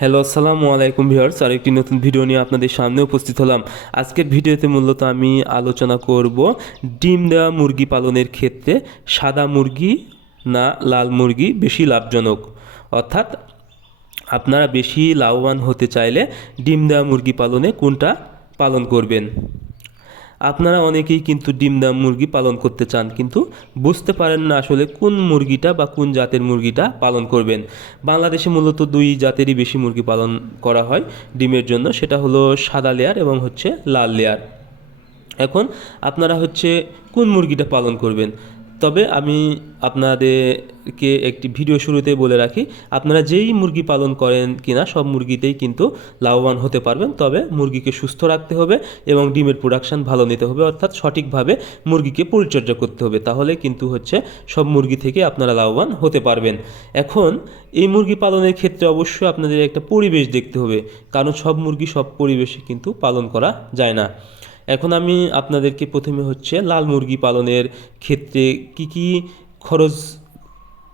Hello, আসসালামু আলাইকুম viewers. আরেকটি নতুন ভিডিও নিয়ে আপনাদের সামনে উপস্থিত হলাম। আজকের ভিডিওতে মূলত আমি আলোচনা করব ডিম দেওয়া মুরগি পালনের ক্ষেত্রে সাদা মুরগি না লাল মুরগি বেশি লাভজনক। অর্থাৎ আপনারা বেশি লাভবান হতে চাইলে ডিম দেওয়া মুরগি পালনে কোনটা পালন করবেন। আপনারা অনেকেই কিন্তু ডিম দেওয়া মুরগি পালন করতে চান, কিন্তু বুঝতে পারেন না আসলে কোন মুরগিটা বা কোন জাতের মুরগিটা পালন করবেন। বাংলাদেশে মূলত দুই জাতেরই বেশি মুরগি পালন করা হয় ডিমের জন্য, সেটা হলো সাদা লেয়ার এবং হচ্ছে লাল লেয়ার। এখন আপনারা হচ্ছে কোন মুরগিটা পালন করবেন, তবে আমি আপনাদেরকে একটি ভিডিও শুরুতে বলে রাখি, আপনারা যেই মুরগি পালন করেন কিনা সব মুরগিতেই কিন্তু লাভবান হতে পারবেন। তবে মুরগিকে সুস্থ রাখতে হবে এবং ডিমের প্রোডাকশান ভালো নিতে হবে, অর্থাৎ সঠিকভাবে মুরগিকে পরিচর্যা করতে হবে, তাহলে কিন্তু হচ্ছে সব মুরগি থেকে আপনারা লাভবান হতে পারবেন। এখন এই মুরগি পালনের ক্ষেত্রে অবশ্যই আপনাদের একটা পরিবেশ দেখতে হবে, কারণ সব মুরগি সব পরিবেশে কিন্তু পালন করা যায় না। এখন আমি আপনাদেরকে প্রথমে হচ্ছে লাল মুরগি পালনের ক্ষেত্রে কি খরচ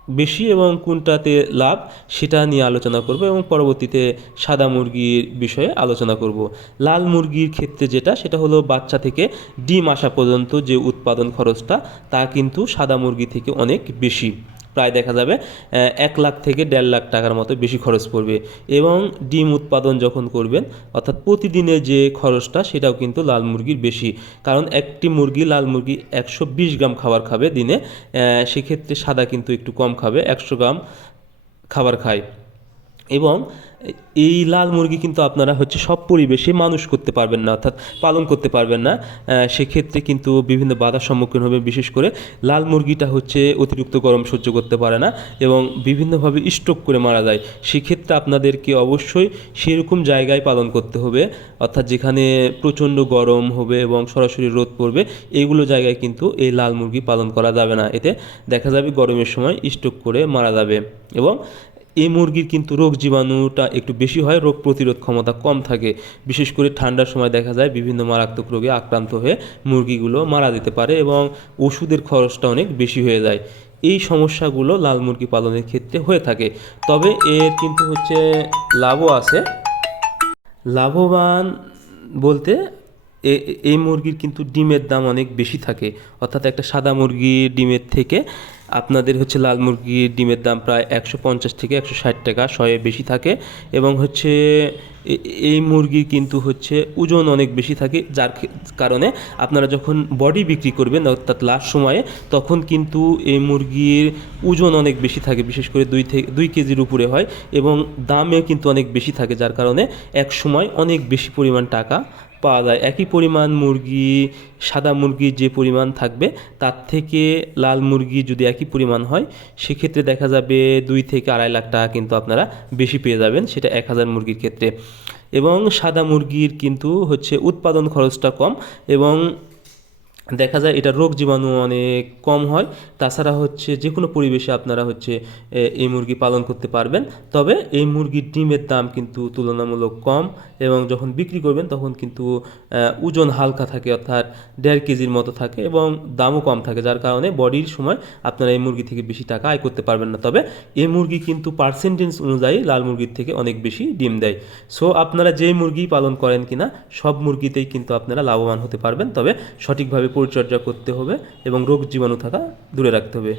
বেশি এবং কোনটাতে লাভ সেটা নিয়ে আলোচনা করব, এবং পরবর্তীতে সাদা মুরগির বিষয়ে আলোচনা করব। লাল মুরগির ক্ষেত্রে সেটা হলো বাচ্চা থেকে ডিম আসা পর্যন্ত যে উৎপাদন খরচটা, তা কিন্তু সাদা মুরগি থেকে অনেক বেশি। প্রায় দেখা যাবে 1 লাখ থেকে 1.5 লাখ টাকার মতো বেশি খরচ পড়বে। এবং ডিম উৎপাদন যখন করবেন, অর্থাৎ প্রতিদিনের যে খরচটা, সেটাও কিন্তু লাল মুরগির বেশি। কারণ একটি মুরগি, লাল মুরগি 120 গ্রাম খাবার খাবে দিনে, সেক্ষেত্রে সাদা কিন্তু একটু কম খাবে, 100 গ্রাম খাবার খায়। এবং এই লাল মুরগি কিন্তু আপনারা হচ্ছে সব পরিবেশে মানুষ করতে পারবেন না, অর্থাৎ পালন করতে পারবেন না। সেক্ষেত্রে কিন্তু বিভিন্ন বাধার সম্মুখীন হবে। বিশেষ করে লাল মুরগিটা হচ্ছে অতিরিক্ত গরম সহ্য করতে পারে না এবং বিভিন্নভাবে স্ট্রোক করে মারা যায়। সেক্ষেত্রে আপনাদেরকে অবশ্যই সেরকম জায়গায় পালন করতে হবে, অর্থাৎ যেখানে প্রচণ্ড গরম হবে এবং সরাসরি রোদ পড়বে, এইগুলো জায়গায় কিন্তু এই লাল মুরগি পালন করা যাবে না। এতে দেখা যাবে গরমের সময় স্ট্রোক করে মারা যাবে। এবং এই মুরগির কিন্তু রোগ জীবাণুটা একটু বেশি হয়, রোগ প্রতিরোধ ক্ষমতা কম থাকে। বিশেষ করে ঠান্ডার সময় দেখা যায় বিভিন্ন মারাত্মক রোগে আক্রান্ত হয়ে মুরগিগুলো মারা যেতে পারে এবং ওষুধের খরচটা অনেক বেশি হয়ে যায়। এই সমস্যাগুলো লাল মুরগি পালনের ক্ষেত্রে হয়ে থাকে। তবে এর কিন্তু হচ্ছে লাভও আছে। লাভবান বলতে এই মুরগির কিন্তু ডিমের দাম অনেক বেশি থাকে, অর্থাৎ একটা সাদা মুরগির ডিমের থেকে আপনাদের হচ্ছে লাল মুরগির ডিমের দাম প্রায় 150 থেকে 160 টাকা শয়ে বেশি থাকে। এবং হচ্ছে এই মুরগির কিন্তু হচ্ছে ওজন অনেক বেশি থাকে, যার কারণে আপনারা যখন বডি বিক্রি করবেন, অর্থাৎ লাস্ট সময়ে, তখন কিন্তু এই মুরগির ওজন অনেক বেশি থাকে, বিশেষ করে 2 কেজির উপরে হয় এবং দামেও কিন্তু অনেক বেশি থাকে, যার কারণে এক সময় অনেক বেশি পরিমাণ টাকা পাওয়া যায়। একই পরিমাণ মুরগি, সাদা মুরগির যে পরিমাণ থাকবে তার থেকে লাল মুরগি যদি একই পরিমাণ হয়, সেক্ষেত্রে দেখা যাবে 2 থেকে 2.5 লাখ টাকা কিন্তু আপনারা বেশি পেয়ে যাবেন, সেটা 1000 মুরগির ক্ষেত্রে। এবং সাদা মুরগির কিন্তু হচ্ছে উৎপাদন খরচটা কম এবং দেখা যায় এটা রোগ জীবাণু অনেক কম হয়। তাছাড়া হচ্ছে যে কোনো পরিবেশে আপনারা হচ্ছে এই মুরগি পালন করতে পারবেন। তবে এই মুরগির ডিমের দাম কিন্তু তুলনামূলক কম এবং যখন বিক্রি করবেন তখন কিন্তু ওজন হালকা থাকে, অর্থাৎ 1.5 কেজির মতো থাকে এবং দামও কম থাকে, যার কারণে বডির সময় আপনারা এই মুরগি থেকে বেশি টাকা আয় করতে পারবেন না। তবে এই মুরগি কিন্তু পার্সেন্টেজ অনুযায়ী লাল মুরগির থেকে অনেক বেশি ডিম দেয়। সো আপনারা যেই মুরগি পালন করেন কিনা সব মুরগিতেই কিন্তু আপনারা লাভবান হতে পারবেন, তবে সঠিকভাবে পরিচর্যা করতে হবে এবং রোগ জীবাণু থাকা দূরে রাখতে হবে।